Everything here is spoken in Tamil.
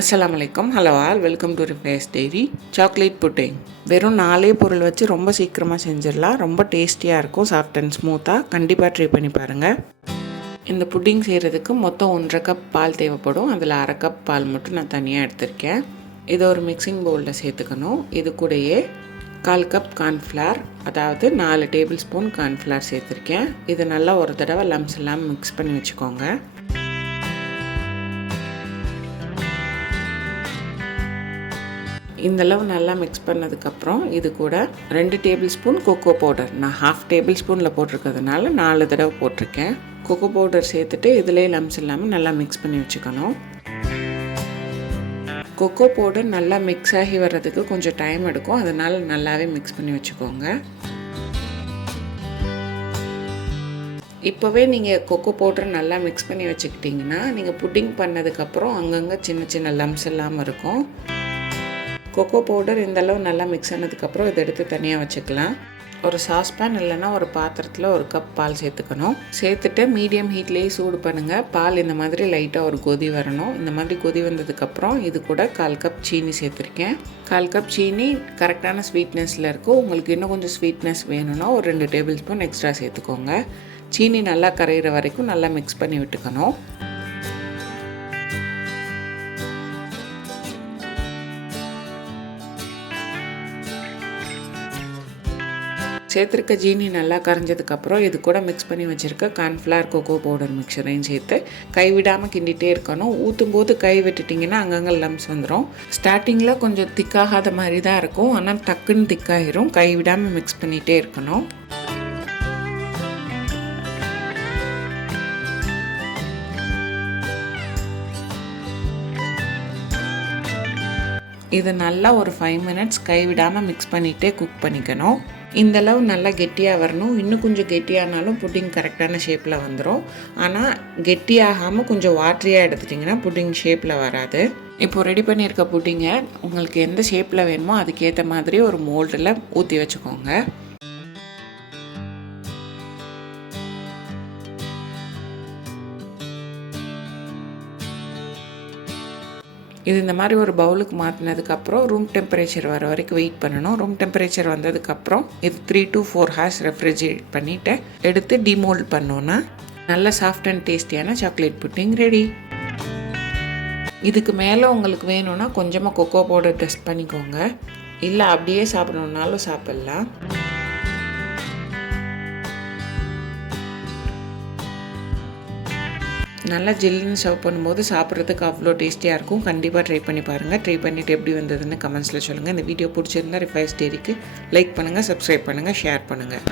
அஸ்ஸலாமு அலைக்கும். ஹலோ ஆல், வெல்கம் டு ரிஃபைஸ் டைரி. சாக்லேட் புட்டிங் வெறும் 4 பொருள் வச்சு ரொம்ப சீக்கிரமாக செஞ்சிடலாம். ரொம்ப டேஸ்டியாக இருக்கும், சாஃப்ட் அண்ட் ஸ்மூத்தாக. கண்டிப்பாக ட்ரை பண்ணி பாருங்கள். இந்த புட்டிங் செய்கிறதுக்கு மொத்தம் 1.5 கப் பால் தேவைப்படும். அதில் 1/2 கப் பால் மட்டும் நான் தனியாக எடுத்திருக்கேன். இதை ஒரு மிக்சிங் பவுலில் சேர்த்துக்கணும். இது கூடயே 1/4 கப் கார்ன்ஃப்ளவர், அதாவது 4 டேபிள் ஸ்பூன் கார்ன்ஃப்ளவர் சேர்த்துருக்கேன். இது நல்லா ஒரு தடவை லம்ஸ் எல்லாம் மிக்ஸ் பண்ணி வச்சுக்கோங்க. இந்தளவு நல்லா மிக்ஸ் பண்ணதுக்கப்புறம் இது கூட 2 டேபிள் ஸ்பூன் கொக்கோ பவுடர், நான் 1/2 டேபிள் ஸ்பூனில் போட்டிருக்கிறதுனால 4 தடவை போட்டிருக்கேன். கொக்கோ பவுடர் சேர்த்துட்டு இதிலே லம்ஸ் இல்லாமல் நல்லா மிக்ஸ் பண்ணி வச்சுக்கணும். கொக்கோ பவுடர் நல்லா மிக்ஸ் ஆகி வர்றதுக்கு கொஞ்சம் டைம் எடுக்கும், அதனால் நல்லாவே மிக்ஸ் பண்ணி வச்சுக்கோங்க. இப்போவே நீங்கள் கொக்கோ பவுடர் நல்லா மிக்ஸ் பண்ணி வச்சுக்கிட்டிங்கன்னா நீங்கள் புட்டிங் பண்ணதுக்கப்புறம் அங்கங்கே சின்ன சின்ன லம்ஸ் இல்லாமல் இருக்கும். கொக்கோ பவுடர் இந்தளவு நல்லா மிக்ஸ் ஆனதுக்கப்புறம் இதை எடுத்து தனியாக வச்சுக்கலாம். ஒரு சாஸ்பேன் இல்லைன்னா ஒரு பாத்திரத்தில் 1 கப் பால் சேர்த்துக்கணும். சேர்த்துட்டு மீடியம் ஹீட்லேயே சூடு பண்ணுங்கள். பால் இந்த மாதிரி லைட்டாக ஒரு கொதி வரணும். இந்த மாதிரி கொதி வந்ததுக்கப்புறம் இது கூட 1/4 கப் சீனி சேர்த்துருக்கேன். 1/4 கப் சீனி கரெக்டான ஸ்வீட்னஸில் இருக்கும். உங்களுக்கு இன்னும் கொஞ்சம் ஸ்வீட்னஸ் வேணும்னா ஒரு 2 டேபிள் ஸ்பூன் எக்ஸ்ட்ரா சேர்த்துக்கோங்க. சீனி நல்லா கரையிற வரைக்கும் நல்லா மிக்ஸ் பண்ணி விட்டுக்கணும். சேர்த்துருக்க ஜீனி நல்லா கரைஞ்சதுக்கப்புறம் இது கூட மிக்ஸ் பண்ணி வச்சுருக்க கார்ன்ஃப்ளவர் கொக்கோ பவுடர் மிக்சரையும் சேர்த்து கைவிடாமல் கிண்டிகிட்டே இருக்கணும். ஊற்றும் போது கை விட்டுட்டிங்கன்னா அங்கங்கே லம்ஸ் வந்துடும். ஸ்டார்டிங்கில் கொஞ்சம் திக்காகாத மாதிரி தான் இருக்கும், ஆனால் டக்குன்னு திக்காகிரும். கைவிடாமல் மிக்ஸ் பண்ணிகிட்டே இருக்கணும். இது நல்லா ஒரு 5 மினிட்ஸ் கைவிடாமல் மிக்ஸ் பண்ணிகிட்டே குக் பண்ணிக்கணும். இந்தளவு நல்லா கெட்டியாக வரணும். இன்னும் கொஞ்சம் கெட்டியானாலும் புட்டிங் கரெக்டான ஷேப்பில் வந்துடும். ஆனால் கெட்டியாகாமல் கொஞ்சம் வாட்டரியாக எடுத்துட்டிங்கன்னா புட்டிங் ஷேப்பில் வராது. இப்போது ரெடி பண்ணியிருக்க புட்டிங்கை உங்களுக்கு எந்த ஷேப்பில் வேணுமோ அதுக்கேற்ற மாதிரி ஒரு மோல்டில் ஊற்றி வச்சுக்கோங்க. இது இந்த மாதிரி ஒரு பவுலுக்கு மாற்றினதுக்கப்புறம் ரூம் டெம்பரேச்சர் வர வரைக்கும் வெயிட் பண்ணணும். ரூம் டெம்பரேச்சர் வந்ததுக்கப்புறம் இது 3 to 4 ஹார்ஸ் ரெஃப்ரிஜரேட் பண்ணிவிட்டு எடுத்து டிமோல்ட் பண்ணோன்னா நல்ல சாஃப்ட் அண்ட் டேஸ்டியான சாக்லேட் புட்டிங் ரெடி. இதுக்கு மேலே உங்களுக்கு வேணும்னா கொஞ்சமாக கொக்கோ பவுடர் டஸ்ட் பண்ணிக்கோங்க, இல்லை அப்படியே சாப்பிடணுன்னாலும் சாப்பிட்லாம். நல்லா ஜில்லுன்னு சர்வ் பண்ணும்போது சாப்பிட்றதுக்கு அவ்வளோ டேஸ்டியாக இருக்கும். கண்டிப்பாக ட்ரை பண்ணி பாருங்கள். ட்ரை பண்ணிவிட்டு எப்படி வந்ததுன்னு கமெண்ட்ஸில் சொல்லுங்கள். இந்த வீடியோ பிடிச்சிருந்தா ரிஃபைஸ் டைரிக்கு லைக் பண்ணுங்கள், சப்ஸ்கிரைப் பண்ணுங்கள், ஷேர் பண்ணுங்கள்.